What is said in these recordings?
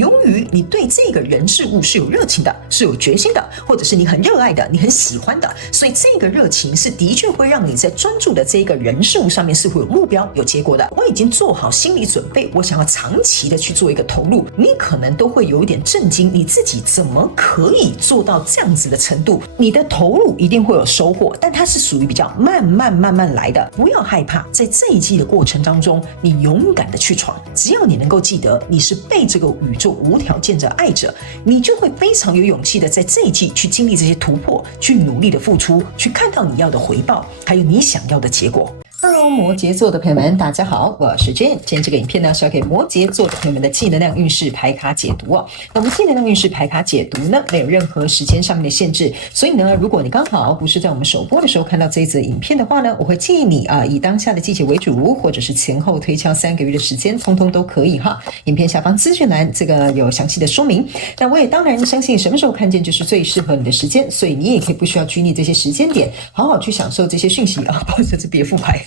由於你對這個人事物是有熱情的，是有決心的，或者是你很熱愛的，你很喜歡的，所以這個熱情是的確會讓你在專注的這個人事物上面是會有目標、有結果的。我已經做好心理準備，我想要長期的去做一個投入，你可能都會有一點震驚，你自己怎麼可以做到這樣子的程度？你的投入一定會有收穫，但它是屬於比較慢慢來的。不要害怕，在這一季的過程當中，你勇敢的去闖，只要你能夠記得你是被這個宇宙無條件的愛着，你就會非常有勇氣的在這一季去經歷這些突破，去努力的付出，去看到你要的回報，還有你想要的結果。Hello， 摩羯座的朋友們，大家好，我是 Jane。今天這個影片呢是要給摩羯座的朋友們的氣能量運勢牌卡解讀哦。那我們氣能量運勢牌卡解讀呢，沒有任何時間上面的限制，所以呢，如果你剛好不是在我們首播的時候看到這一則影片的話呢，我會建議你以當下的季節為主，或者是前後推敲3個月的時間，通通都可以哈。影片下方資訊欄這個有詳細的說明。那我也當然相信什麼時候看見就是最適合你的時間，所以你也可以不需要拘泥這些時間點，好好去享受這些訊息啊，不好意思，是別副牌。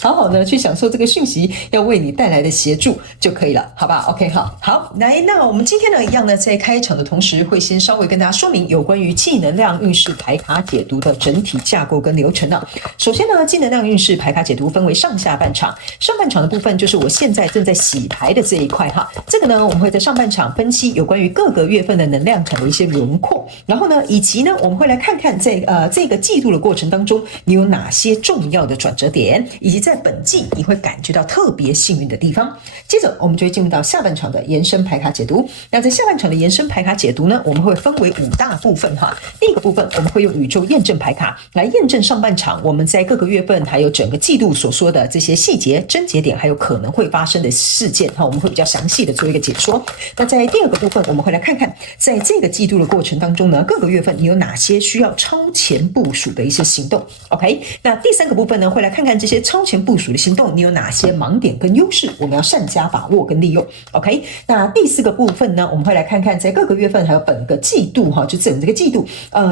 好好的去享受這個訊息要為你帶來的協助就可以了，好吧 ？OK， 好，來，那我們今天呢，一樣呢，在開場的同時，會先稍微跟大家說明有關於氣能量運勢牌卡解讀的整體架構跟流程啊。首先呢，氣能量運勢牌卡解讀分為上下半場，上半場的部分就是我現在正在洗牌的這一塊哈。這個呢，我們會在上半場分析有關於各個月份的能量場的一些輪廓，然後呢，以及呢，我們會來看看在這個季度的過程當中，你有哪些重要的轉折點，以及在本季你會感覺到特別幸運的地方。接着我們就會進入到下半場的延伸牌卡解讀。那在下半場的延伸牌卡解讀呢，我們會分為5大部分哈。第一個部分我們會用宇宙驗證牌卡來驗證上半場我們在各個月份還有整個季度所說的這些細節、症結點，還有可能會發生的事件哈，我們會比較詳細的做一個解說。那在第二個部分，我們會來看看在這個季度的過程當中呢，各個月份你有哪些需要超前部署的一些行動。OK， 那第3個部分呢，會來看看這些超前部署的行動，你有哪些盲點跟優勢，我們要善加把握跟利用。OK， 那第4個部分呢，我們會來看看在各個月份還有本個季度哈，就整這個季度，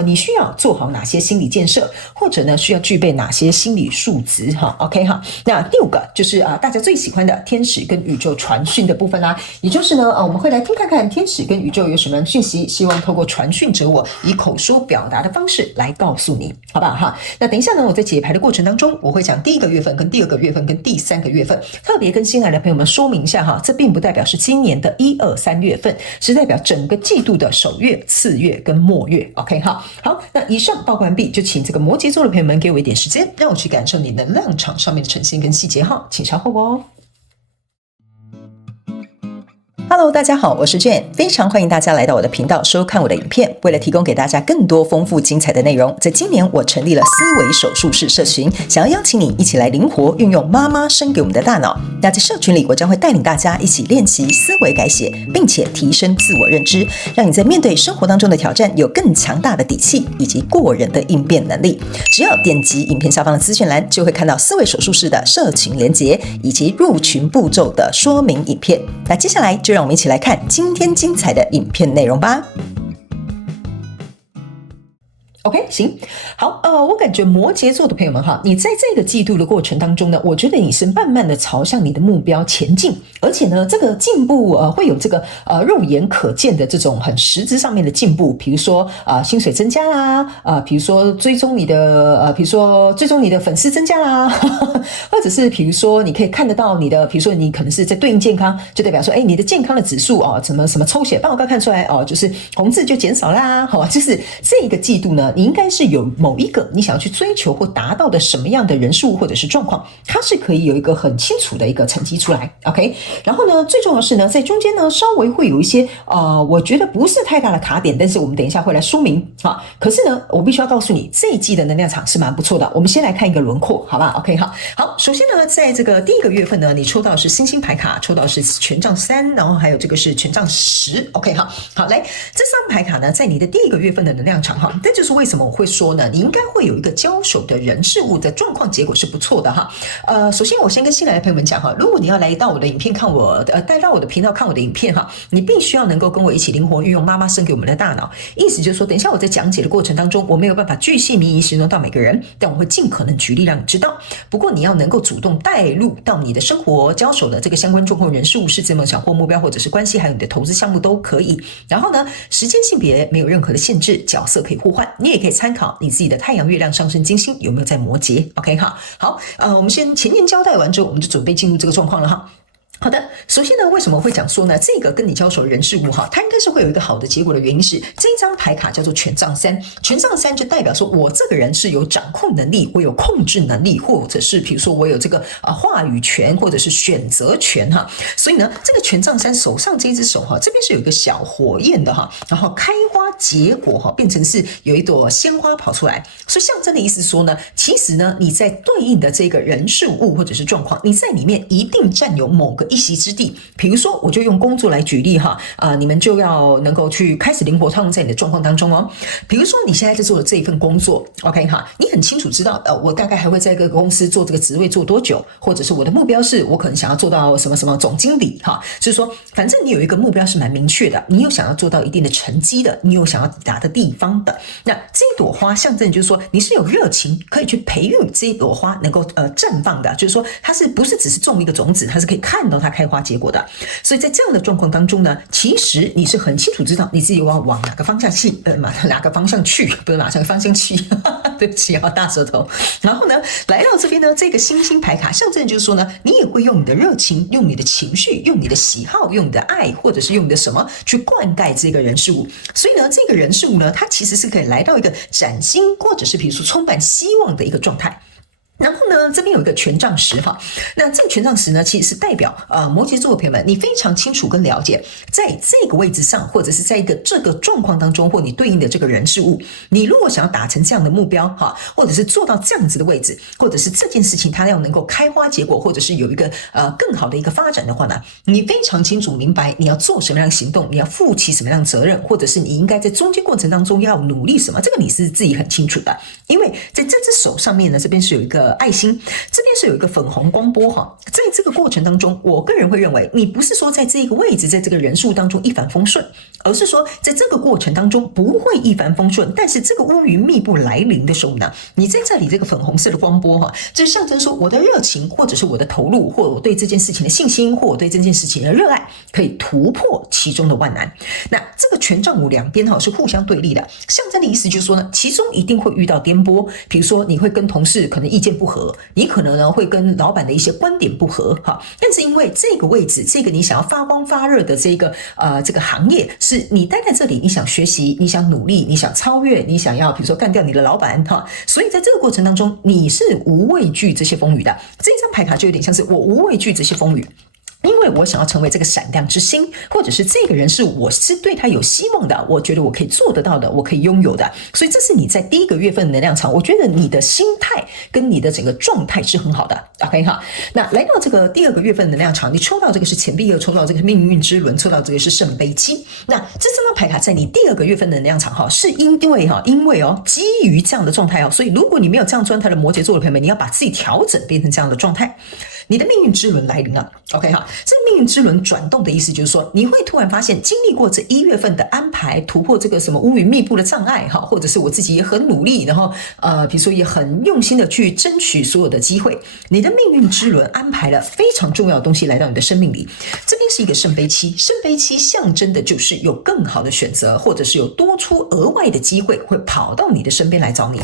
你需要做好哪些心理建設，或者呢需要具備哪些心理素質哈。OK 哈，那第5個就是大家最喜歡的天使跟宇宙傳訊的部分啦，也就是呢我們會來聽看看天使跟宇宙有什麼樣的訊息，希望透過傳訊者我以口說表達的方式來告訴你，好不好哈？那等一下呢，我在解牌的過程當中，我會講第1個月份跟第2個月份跟第3個月份，特別跟新來的朋友們說明一下哈，這並不代表是今年的1、2、3月份，是代表整個季度的首月、次月跟末月。OK 哈，好，那以上報告完畢，就請這個摩羯座的朋友們給我一點時間，讓我去感受你能量場上面的呈現跟細節哈，請稍後哦。Hello， 大家好，我是 Jane， 非常歡迎大家來到我的頻道收看我的影片。為了提供給大家更多豐富精彩的內容，在今年我成立了思維手術室社群，想要邀請你一起來靈活運用媽媽生給我們的大腦。那在社群裡，我將會帶領大家一起練習思維改寫，並且提升自我認知，讓你在面對生活當中的挑戰有更強大的底氣以及過人的應變能力。只要點擊影片下方的資訊欄，就會看到思維手術室的社群連結以及入群步驟的說明影片。那接下來就讓我們一起來看今天精彩的影片內容吧。OK， 行，好，我感覺摩羯座的朋友們哈，你在這個季度的過程當中呢，我覺得你是慢慢的朝向你的目標前進，而且呢，這個進步會有這個肉眼可見的這種很實質上面的進步，比如說薪水增加啦，比如說追蹤你的比如說追蹤你的粉絲增加啦，或者是比如說你可以看得到你的，比如說你可能是在對應健康，就代表說，你的健康的指數什麼抽血報告看出來就是紅字就減少啦，好，就是這個季度呢。你應該是有某一個你想要去追求或達到的什麼樣的人數或者是狀況，它是可以有一個很清楚的一個成績出來 ，OK。然後呢，最重要的是呢，在中間呢稍微會有一些我覺得不是太大的卡點，但是我們等一下會來說明啊。可是呢，我必須要告訴你，這一季的能量場是蠻不錯的。我們先來看一個輪廓，好吧 ？OK， 好，首先呢，在這個第1個月份呢，你抽到的是星星牌卡，抽到的是權杖3，然後還有這個是權杖10 ，OK， 好，來，這3牌卡呢，在你的第1個月份的能量場哈，這就是為什麼我會說呢？你應該會有一個交手的人事物的狀況，結果是不錯的哈。首先我先跟新來的朋友們講哈，如果你要來到我的影片看我帶到我的頻道看我的影片哈，你必須要能夠跟我一起靈活運用媽媽生給我們的大腦。意思就是說，等一下我在講解的過程當中，我沒有辦法巨細靡遺形容到每個人，但我會盡可能舉例讓你知道。不過你要能夠主動帶入到你的生活交手的這個相關狀況、人事物、事、夢想或目標，或者是關係，還有你的投資項目都可以。然後呢，時間性別沒有任何的限制，角色可以互換，你也可以參考你自己的太陽、月亮、上升、金星有沒有在摩羯。OK 哈，好，我們先前言交代完之後，我們就準備進入這個狀況了哈。好的，首先呢，為什麼會講說呢？這個跟你交手的人事物哈，它應該是會有一個好的結果的原因是，這一張牌卡叫做權杖三，權杖三就代表說我這個人是有掌控能力，我有控制能力，或者是比如說我有這個話語權，或者是選擇權哈。所以呢，這個權杖三手上這一只手哈，這邊是有一個小火焰的哈，然後開花結果哈，變成是有一朵鮮花跑出來，所以象徵的意思說呢，其實呢，你在對應的這個人事物或者是狀況，你在裡面一定佔有某個一席之地。比如說，我就用工作來舉例哈，你們就要能夠去開始靈活套用在你的狀況當中哦。比如說，你現在在做的這一份工作 ，OK 哈，你很清楚知道，我大概還會在這個公司做這個職位做多久，或者是我的目標是我可能想要做到什麼什麼總經理哈，就是說，反正你有一個目標是蠻明確的，你有想要做到一定的成績的，你有想要抵達的地方的。那這一朵花象徵就是說，你是有熱情可以去培育這一朵花能夠綻放的，就是說，它是不是只是種一個種子，它是可以看到它開花結果的。所以在這樣的狀況當中呢，其實你是很清楚知道你自己要往哪個方向去，哪個方向去，不是哪個方向去，對不起啊，大舌頭。然後呢，來到這邊呢，這個星星牌卡象徵就是說呢，你也會用你的熱情，用你的情緒，用你的喜好，用你的愛，或者是用你的什麼去灌溉這個人事物。所以呢，這個人事物呢，它其實是可以來到一個嶄新，或者是比如說充滿希望的一個狀態。然後呢，這邊有一個權杖十哈，那這個權杖十呢，其實是代表摩羯座的朋友們，你非常清楚跟了解，在這個位置上，或者是在一個這個狀況當中，或你對應的這個人事物，你如果想要達成這樣的目標哈，或者是做到這樣子的位置，或者是這件事情它要能夠開花結果，或者是有一個更好的一個發展的話呢，你非常清楚明白你要做什麼樣的行動，你要負起什麼樣的責任，或者是你應該在中間過程當中要努力什麼，這個你是自己很清楚的，因為在這只手上面呢，這邊是有一個愛心，這邊是有一個粉紅光波哈，在這個過程當中，我個人會認為，你不是說在這個位置，在這個人數當中一帆風順，而是說在這個過程當中不會一帆風順，但是這個烏雲密布來臨的時候呢，你在這裡這個粉紅色的光波哈，這象徵說我的熱情，或者是我的投入，或者我對這件事情的信心，或我對這件事情的熱愛，可以突破其中的萬難。那這個權杖五兩邊哈是互相對立的，象徵的意思就是說呢，其中一定會遇到顛簸，比如說你會跟同事可能意見不合。你可能呢會跟老闆的一些觀點不合哈，但是因為這個位置，這個你想要發光發熱的這個行業，是你待在這裡，你想學習，你想努力，你想超越，你想要比如說幹掉你的老闆哈，所以在這個過程當中，你是無畏懼這些風雨的。這張牌卡就有點像是我無畏懼這些風雨。因為我想要成為這個閃亮之星，或者是這個人是我是對他有希望的，我覺得我可以做得到的，我可以擁有的，所以這是你在第一個月份的能量場，我覺得你的心態跟你的整個狀態是很好的。OK 哈，那來到這個第二個月份的能量場，你抽到這個是錢幣二，抽到這個是命運之輪，抽到這個是聖杯七。那這張牌卡在你第二個月份的能量場哈，是因為基於這樣的狀態哦，所以如果你沒有這樣狀態的摩羯座的朋友們，你要把自己調整變成這樣的狀態。你的命運之輪來臨了 ，OK 哈，這個命運之輪轉動的意思就是說，你會突然發現，經歷過這1月份的安排，突破這個什麼烏雲密布的障礙哈，或者是我自己也很努力，然後比如說也很用心的去爭取所有的機會，你的命運之輪安排了非常重要的東西來到你的生命裡。這邊是一個聖杯七，聖杯七象徵的就是有更好的選擇，或者是有多出額外的機會會跑到你的身邊來找你。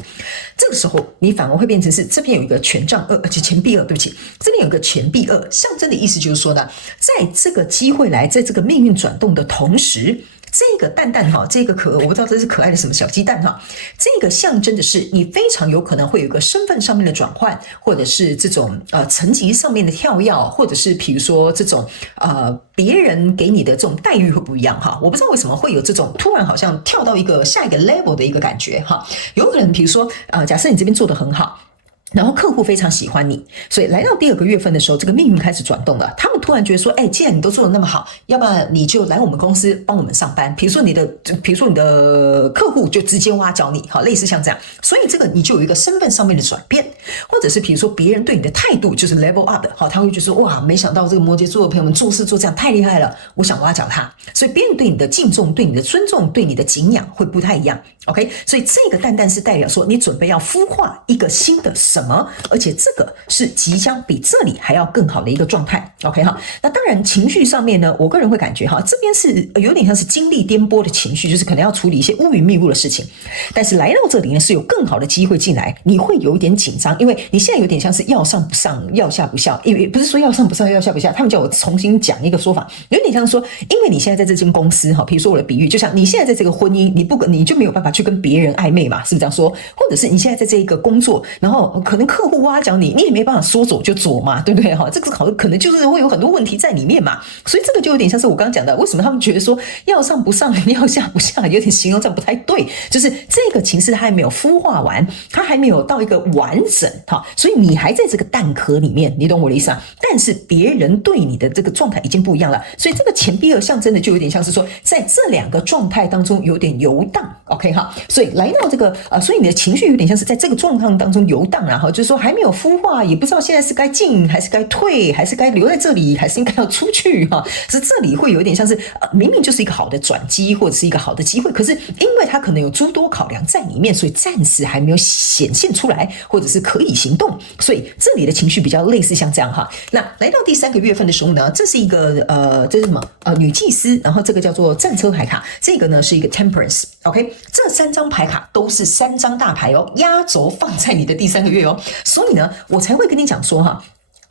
這個時候，你反而會變成是這邊有一個權杖二，而且錢幣二，對不起，這邊有個錢幣二，象徵的意思就是說呢，在這個機會來，在這個命運轉動的同時，這個蛋蛋哈，這個我不知道這是可愛的什麼小雞蛋哈，這個象徵的是你非常有可能會有一個身份上面的轉換，或者是這種層級上面的跳躍，或者是比如說這種別人給你的這種待遇會不一樣哈，我不知道為什麼會有這種突然好像跳到一個下一個 level 的一個感覺哈，有可能比如說假設你這邊做得很好。然後客戶非常喜歡你，所以來到第2個月份的時候，這個命運開始轉動了。他們突然覺得說，既然你都做得那麼好，要不然你就來我們公司幫我們上班。比如說你的客戶就直接挖角你，好，類似像這樣。所以這個你就有一個身份上面的轉變，或者是比如說別人對你的態度就是 level up 的，好，他會覺得說，哇，沒想到這個摩羯座的朋友們做事做這樣太厲害了，我想挖角他。所以別人對你的敬重、對你的尊重、對你的敬仰會不太一樣。OK， 所以這個蛋蛋是代表說你準備要孵化一個新的什麼，而且這個是即將比這裡還要更好的一個狀態。OK 哈，那當然情緒上面呢，我個人會感覺哈，這邊是有點像是經歷顛簸的情緒，就是可能要處理一些烏雲密布的事情。但是來到這裡呢，是有更好的機會進來，你會有一點緊張，因為你現在有點像是要上不上，要下不下，因為不是說要上不上，要下不下，他們叫我重新講一個說法，有點像說，因為你現在在這間公司哈，比如說我的比喻，就像你现在在這個婚姻，你就沒有辦法去跟別人曖昧嘛，是不是這樣說？或者是你現在在這一個工作，然後可能客戶挖角你也沒辦法說走就走嘛，對不對哈？這個可能就是會有很多問題在裡面嘛，所以這個就有點像是我剛剛講的，為什麼他們覺得說要上不上，要下不下，有點形容這樣不太對，就是這個情勢它還沒有孵化完，它還沒有到一個完整哈，所以你還在這個蛋殼裡面，你懂我的意思啊？但是別人對你的這個狀態已經不一樣了，所以這個錢幣二象徵的就有點像是說，在這兩個狀態當中有點遊蕩 ，OK 哈，所以來到這個所以你的情緒有點像是在這個狀況當中遊蕩，然後就是說還沒有孵化，也不知道現在是該進還是該退，還是該留在這裡，還是應該要出去哈，是這裡會有一點像是明明就是一個好的轉機或者是一個好的機會，可是因為它可能有諸多考量在裡面，所以暫時還沒有顯現出來，或者是可以行動，所以這裡的情緒比較類似像這樣哈。那來到第3個月份的時候呢，這是一個這是什麼女祭司，然後這個叫做戰車牌卡，這個呢是一個 Temperance。OK， 這3張牌卡都是3張大牌哦，壓軸放在你的第3個月哦，所以呢，我才會跟你講說哈。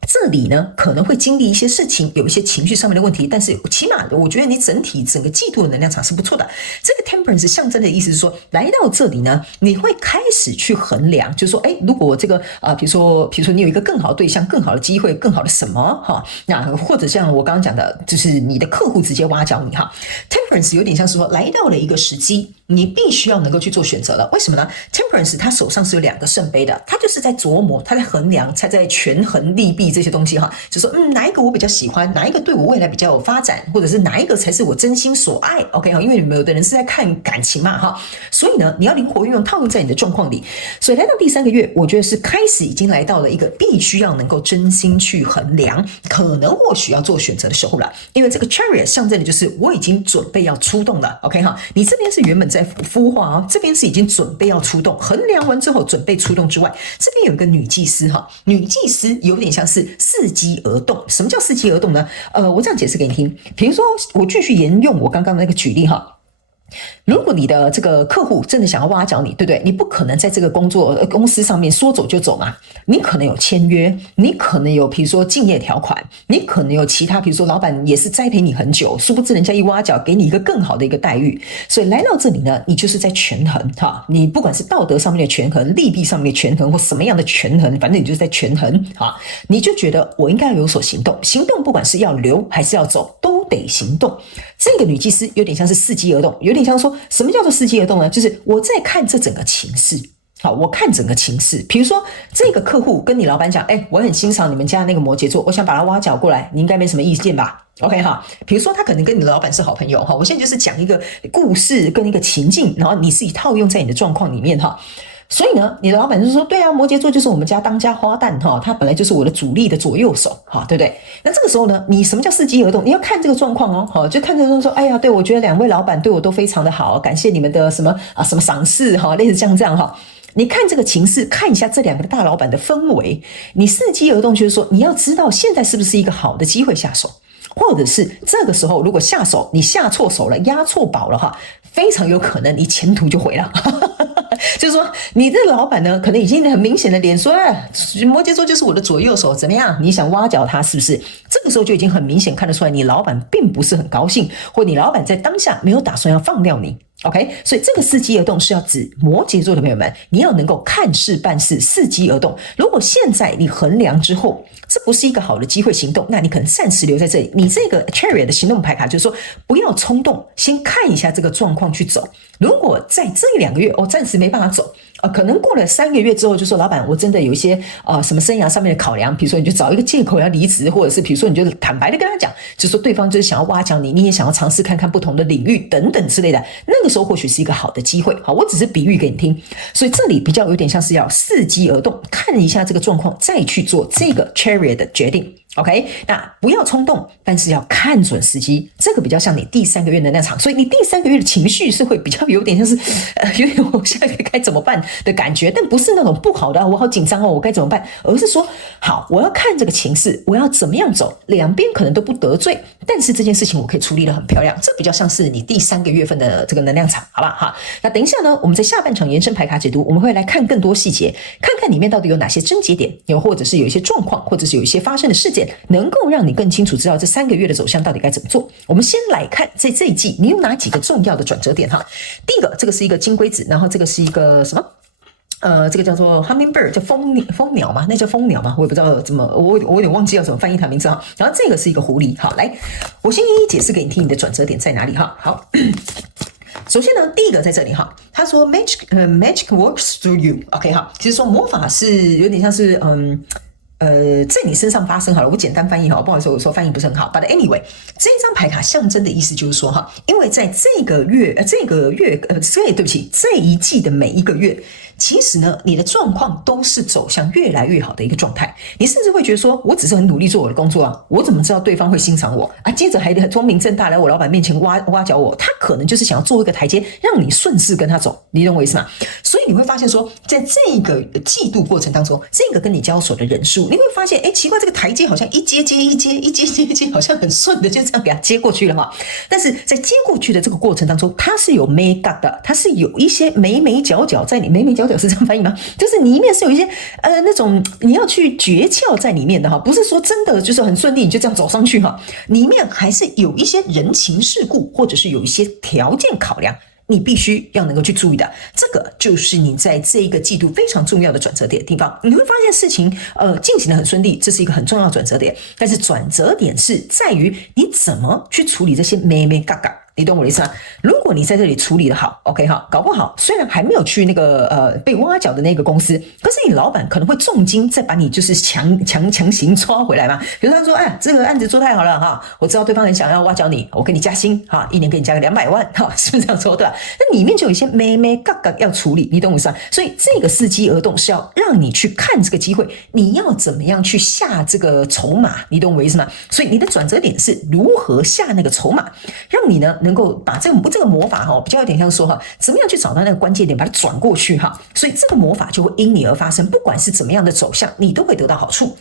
這裡呢可能會經歷一些事情，有一些情緒上面的問題，但是起碼我覺得你整個季度的能量場是不錯的。這個 Temperance 象徵的意思是說，來到這裡呢，你會開始去衡量，就是說，如果這個比如說你有一個更好的對象、更好的機會、更好的什麼哈，那或者像我剛剛講的，就是你的客戶直接挖角你哈。Temperance 有點像是說，來到了一個時機，你必須要能夠去做選擇了。為什麼呢？ Temperance 他手上是有2個聖杯的，他就是在琢磨，他在衡量，他在權衡利弊這些東西哈，就說哪一個我比較喜歡，哪一個對我未來比較有發展，或者是哪一個才是我真心所愛。OK 哈，因為有的人是在看感情嘛哈，所以呢，你要靈活運用，套用在你的狀況裡。所以來到第3個月，我覺得是開始已經來到了一個必須要能夠真心去衡量，可能或許要做選擇的時候了。因為這個 Chariot 象徵的就是我已經準備要出動了。OK 哈，你這邊是原本在孵化哦，這邊是已經準備要出動，衡量完之後準備出動之外，這邊有一個女祭司哈，女祭司有點像是伺機而動。什麼叫伺機而動呢？我這樣解釋給你聽。比如說，我繼續沿用我剛剛的那個舉例哈。如果你的這個客戶真的想要挖角你，對不對？你不可能在這個公司上面說走就走嘛。你可能有簽約，你可能有比如說競業條款，你可能有其他，比如說老闆也是栽培你很久，殊不知人家一挖角給你一個更好的一個待遇。所以來到這裡呢，你就是在權衡哈，你不管是道德上面的權衡、利弊上面的權衡，或什麼樣的權衡，反正你就是在權衡哈。你就覺得我應該要有所行動，行動不管是要留還是要走，都得行動。這個女祭司有點像是伺機而動，有點像說，什麼叫做伺機而動呢？就是我在看這整個情勢。好，我看整個情勢，比如說這個客戶跟你老闆講，我很欣賞你們家那個摩羯座，我想把他挖角過來，你應該沒什麼意見吧 ？OK 哈，比如說他可能跟你的老闆是好朋友哈，我現在就是講一個故事跟一個情境，然後你自己套用在你的狀況裡面哈。所以呢，你的老闆就說，對啊，摩羯座就是我們家當家花旦哈，他本來就是我的主力的左右手哈，對不對？那這個時候呢，你什麼叫伺機而動？你要看這個狀況哦，好，就看這個說，哎呀，對，我覺得2位老闆對我都非常的好，感謝你們的什麼賞識哈，類似像這樣哈。你看這個情勢，看一下這2個大老闆的氛圍，你伺機而動就是說，你要知道現在是不是一個好的機會下手，或者是這個時候如果下手你下錯手了，押錯寶了哈，非常有可能你前途就毀了。就是說，你這個老闆呢，可能已經很明顯的臉說，摩羯座就是我的左右手，怎麼樣？你想挖角他是不是？這個時候就已經很明顯看得出來，你老闆並不是很高興，或你老闆在當下沒有打算要放掉你。OK， 所以這個伺機而動是要指摩羯座的朋友們，你要能夠看事辦事，伺機而動。如果現在你衡量之後，這不是一個好的機會行動，那你可能暫時留在這裡。你這個 Chariot 的行動牌卡就是說，不要衝動，先看一下這個狀況去走。如果在這1-2個月暫時沒辦法走，可能過了3個月之後就說老闆，我真的有一些什麼生涯上面的考量，比如說你就找一個借口要離職，或者是比如說你就坦白的跟他講，就說對方就是想要挖角你，你也想要嘗試看看不同的領域等等之類的，那個時候或許是一個好的機會。好，我只是比喻給你聽，所以這裡比較有點像是要伺機而動，看一下這個狀況再去做這個 chariot 的決定。OK， 那不要衝動，但是要看準時機，這個比較像你第3個月的那場，所以你第3個月的情緒是會比較有點像是，有點我現在該怎麼辦的感覺，但不是那種不好的，我好緊張哦，我該怎麼辦，而是說，好，我要看這個情勢，我要怎麼樣走，兩邊可能都不得罪，但是這件事情我可以處理得很漂亮，這比較像是你第3個月份的這個能量場，好吧？哈，那等一下呢，我們在下半場延伸牌卡解讀，我們會來看更多細節，看看裡面到底有哪些症結點，又或者是有一些狀況，或者是有一些發生的事件。能夠讓你更清楚知道這3個月的走向到底該怎麼做。我們先來看在這一季你有哪幾個重要的轉折點哈。第一個，這個是一個金龜子，然後這個是一個什麼？這個叫做 hummingbird， 叫蜂鳥嗎？那叫蜂鳥嗎？我也不知道怎麼，我有點忘記要怎麼翻譯它名字哈。然後這個是一個狐狸，好，來，我先一一解釋給你聽，你的轉折點在哪裡哈。好。首先呢，第一個在這裡哈，他說 magic works through you。OK 哈，其實說魔法是有點像是在你身上發生好了，我簡單翻譯哈，不好意思，我說翻譯不是很好。But anyway， 這一張牌卡象徵的意思就是說哈，因為在這個月，對不起，這一季的每一個月，其實呢，你的狀況都是走向越來越好的一個狀態。你甚至會覺得說，我只是很努力做我的工作啊，我怎麼知道對方會欣賞我啊？接着還光明正大來我老闆面前挖角我，他可能就是想要做一個台階，讓你順勢跟他走，你懂我意思嗎？所以你會發現說，在這個季度過程當中，這個跟你交手的人數，你會發現，奇怪，這個台階好像一階接一階，好像很順的就這樣給它接過去了嘛。但是在接過去的這個過程當中，它是有眉角的，它是有一些眉角在你眉角是這樣翻譯嗎？就是裡面是有一些那種你要去訣竅在裡面的哈，不是說真的就是很順利你就這樣走上去哈，裡面還是有一些人情世故，或者是有一些條件考量。你必須要能夠去注意的，這個就是你在這一個季度非常重要的轉折點的地方。你會發現事情進行得很順利，這是一個很重要的轉折點。但是轉折點是在於你怎麼去處理這些眉角角。你懂我的意思嗎？如果你在這裡處理的好 ，OK 哈，搞不好雖然還沒有去那個被挖角的那個公司，可是你老闆可能會重金再把你就是強行抓回來嘛。比如他說，這個案子做太好了哈，我知道對方很想要挖角你，我給你加薪哈，1年給你加個200萬哈，是不是這樣說對吧？那裡面就有一些眉角角要處理，你懂我意思嗎？所以這個伺機而動是要讓你去看這個機會，你要怎麼樣去下這個籌碼，你懂我意思嗎？所以你的轉折點是如何下那個籌碼，讓你呢能夠把這個魔法哈，比較有點像說哈，怎麼樣去找到那個關鍵點，把它轉過去哈，所以這個魔法就會因你而發生，不管是怎麼樣的走向，你都會得到好處。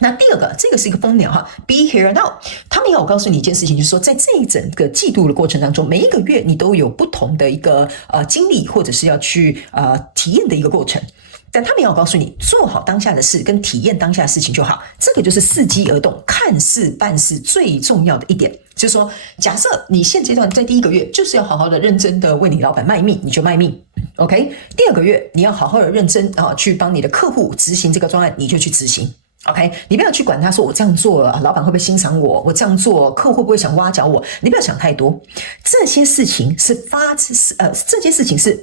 那第二個，這個是一個蜂鳥哈 ，Be here now。他們要我告訴你一件事情，就是說，在這一整個季度的過程當中，每一個月你都有不同的一個經歷，或者是要去體驗的一個過程。但他們要告訴你，做好當下的事跟體驗當下的事情就好，這個就是伺機而動、看事辦事最重要的一點。就是說，假設你現階段在第1個月就是要好好的、認真的為你老闆賣命，你就賣命。OK， 第2個月你要好好的、認真去幫你的客戶執行這個專案，你就去執行。OK， 你不要去管他說我這樣做了，老闆會不會欣賞我？我這樣做，客戶會不會想挖角我？你不要想太多，這些事情是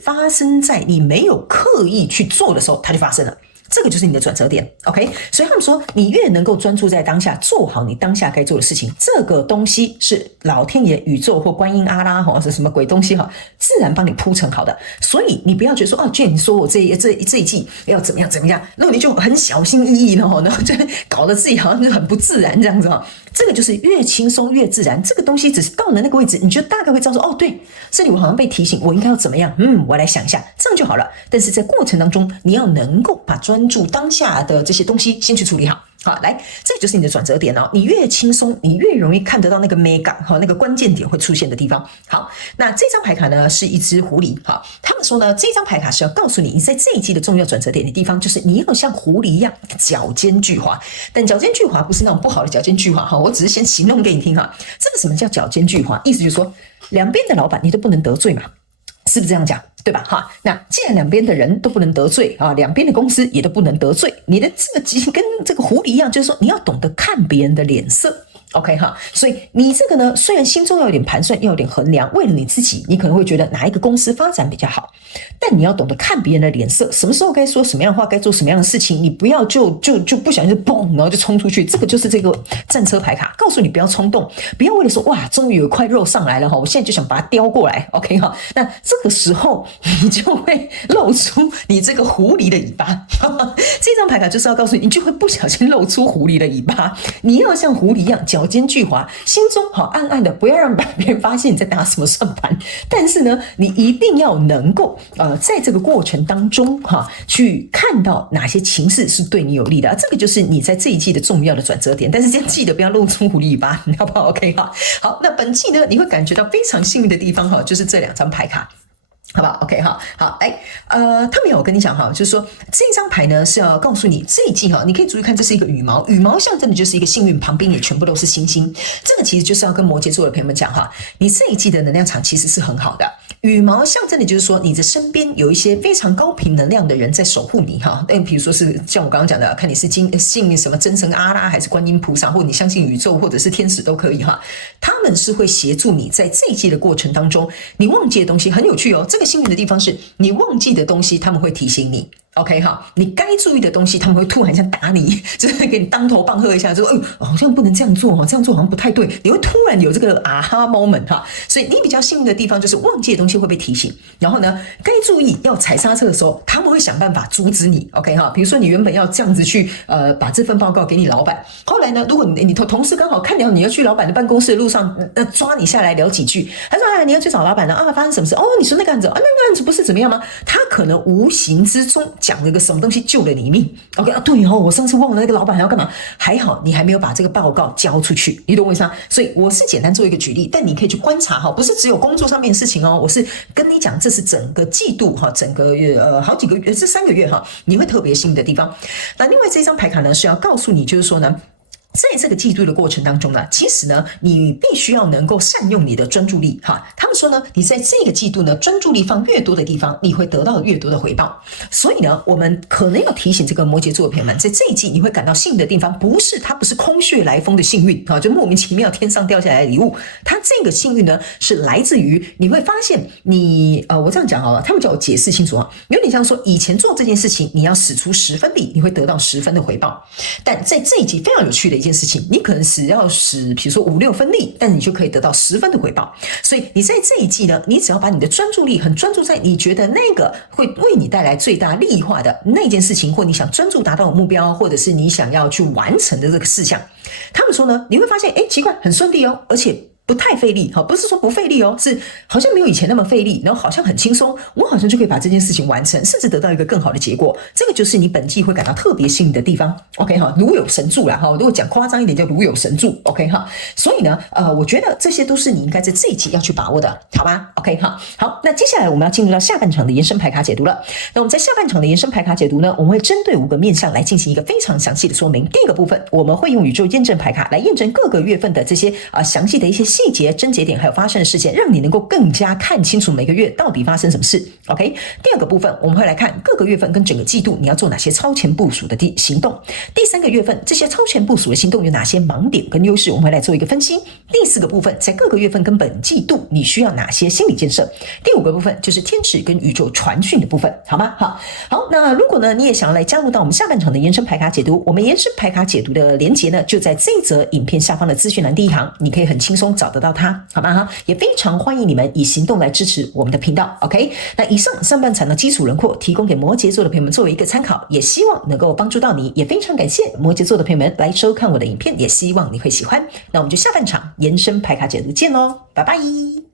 發生在你沒有刻意去做的時候，它就發生了。這個就是你的轉折點 ，OK？ 所以他們說，你越能夠專注在當下，做好你當下該做的事情，這個東西是老天爺、宇宙或觀音阿拉哈是什麼鬼東西哈，自然幫你鋪成好的。所以你不要覺得說Jhen，你說我這一季要怎麼樣，那你就很小心翼翼然後就搞得自己好像就很不自然這樣子哈。這個就是越輕鬆越自然，這個東西只是到了那個位置，你就大概會知道說，對，這裡我好像被提醒，我應該要怎麼樣？我來想一下，這樣就好了。但是在過程當中，你要能夠把專注當下的這些東西先去處理好。好，來，這就是你的轉折點哦。你越輕鬆，你越容易看得到那個眉角，那個關鍵點會出現的地方。好，那這張牌卡呢是一隻狐狸。好，他們說呢，這張牌卡是要告訴你，你在這一季的重要轉折點的地方，就是你要像狐狸一樣腳尖巨滑。但腳尖巨滑不是那種不好的腳尖巨滑哈，我只是先形容給你聽哈。這個什麼叫腳尖巨滑？意思就是說，兩邊的老闆你都不能得罪嘛。是不是這樣講，對吧？哈，那既然兩邊的人都不能得罪啊，兩邊的公司也都不能得罪，你的這個跟這個狐狸一樣，就是說你要懂得看別人的臉色。OK 哈，所以你這個呢，雖然心中要有點盤算，要有點衡量，為了你自己，你可能會覺得哪一個公司發展比較好，但你要懂得看別人的臉色，什麼時候該說什麼樣的話，該做什麼樣的事情，你不要就不小心就嘣，然後就衝出去。這個就是這個戰車牌卡，告訴你不要衝動，不要為了說哇，終於有一塊肉上來了哈，我現在就想把它叼過來 ，OK 哈？那這個時候你就會露出你這個狐狸的尾巴。這張牌卡就是要告訴你，你就會不小心露出狐狸的尾巴。你要像狐狸一樣腳尖巨滑，心中好暗暗的，不要讓別人發現你在打什麼算盤。但是呢，你一定要能夠在這個過程當中去看到哪些情勢是對你有利的，這個就是你在這一季的重要的轉折點。但是這樣記得不要露出狐狸尾巴，好不好 ？OK 哈。好，那本季呢，你會感覺到非常幸運的地方就是這2張牌卡。好不好 ？OK 哈，好，他們有跟你講哈，就是說這張牌呢是要告訴你這一季哈，你可以注意看，這是一個羽毛，羽毛象徵的就是一個幸運，旁邊也全部都是星星。這個其實就是要跟摩羯座的朋友們講哈，你這一季的能量場其實是很好的。羽毛象徵的就是說你的身邊有一些非常高頻能量的人在守護你哈。比如說是像我剛剛講的，看你是信什麼真神阿拉，還是觀音菩薩，或者你相信宇宙，或者是天使都可以哈。他們是會協助你在這一季的過程當中，你忘記的東西很有趣哦。這個幸運的地方是你忘記的東西，他們會提醒你。OK 哈，你該注意的東西，他們會突然像打你，就是給你當頭棒喝一下，就說好像不能這樣做哦，這樣做好像不太對。你會突然有這個aha moment 哈，所以你比較幸運的地方就是忘記的東西會被提醒，然後呢，該注意要踩剎車的時候，他們會想辦法阻止你。OK 哈，比如說你原本要這樣子去把這份報告給你老闆，後來呢，如果你同事剛好看到你要去老闆的辦公室的路上，抓你下來聊幾句，他說你要去找老闆了啊，發生什麼事？哦，你說那個案子啊，那個案子不是怎麼樣嗎？他可能無形之中講了個什麼東西救了你命 ，OK 啊？對哦，我上次忘了那個老闆還要幹嘛？還好你還沒有把這個報告交出去，你懂我意思嗎？所以我是簡單做一個舉例，但你可以去觀察哈，不是只有工作上面的事情哦，我是跟你講，這是整個季度哈，整個好幾個月，這3個月哈，你會特別幸運的地方。那另外這張牌卡呢是要告訴你，就是說呢，在這個季度的過程當中呢，其實呢，你必須要能夠善用你的專注力哈。他們說呢，你在這個季度呢，專注力放越多的地方，你會得到越多的回報。所以呢，我們可能要提醒這個摩羯座的朋友們，在這一季你會感到幸運的地方，它不是空穴來風的幸運哈，就莫名其妙天上掉下來的禮物。它這個幸運呢，是來自於你會發現你我這樣講好了，他們叫我解釋清楚啊，有點像說以前做這件事情，你要使出10分力，你會得到10分的回報。但在這一季非常有趣的一件事情，你可能要使比如說5、6分力，但你就可以得到10分的回報。所以你在這一季呢，你只要把你的專注力很專注在你覺得那個會為你帶來最大利益化的那件事情，或你想專注達到的目標，或者是你想要去完成的這個事項，他們說呢，你會發现奇怪，很順利哦，而且不太費力，不是說不費力哦，是好像沒有以前那麼費力，然後好像很輕鬆，我好像就可以把這件事情完成，甚至得到一個更好的結果。這個就是你本季會感到特別幸運的地方。OK 哈，如有神助啦哈，如果講誇張一點叫如有神助。OK 哈，所以呢，我覺得這些都是你應該在這一季要去把握的，好嗎 ？OK 哈，好，那接下來我們要進入到下半場的延伸牌卡解讀了。那我們在下半場的延伸牌卡解讀呢，我們會針對5個面向來進行一個非常詳細的說明。第一個部分，我們會用宇宙驗證牌卡來驗證各個月份的這些詳細的一些細節、症結點還有發生的事件，讓你能夠更加看清楚每個月到底發生什麼事。OK， 第二個部分我們會來看各個月份跟整個季度你要做哪些超前部署的行動。第3個月份這些超前部署的行動有哪些盲點跟優勢，我們會來做一個分析。第4個部分在各個月份跟本季度你需要哪些心理建設。第5個部分就是天使跟宇宙傳訊的部分，好嗎？好，那如果呢你也想要來加入到我們下半場的延伸牌卡解讀，我們延伸牌卡解讀的連結呢就在這一則影片下方的資訊欄第一行，你可以很輕鬆找得到它，好嗎？也非常歡迎你們以行動來支持我們的頻道。OK， 那以上半場的基礎輪廓提供給摩羯座的朋友們作為一個參考，也希望能夠幫助到你，也非常感謝摩羯座的朋友們來收看我的影片，也希望你會喜歡。那我們就下半場延伸牌卡解讀見嘍，拜拜。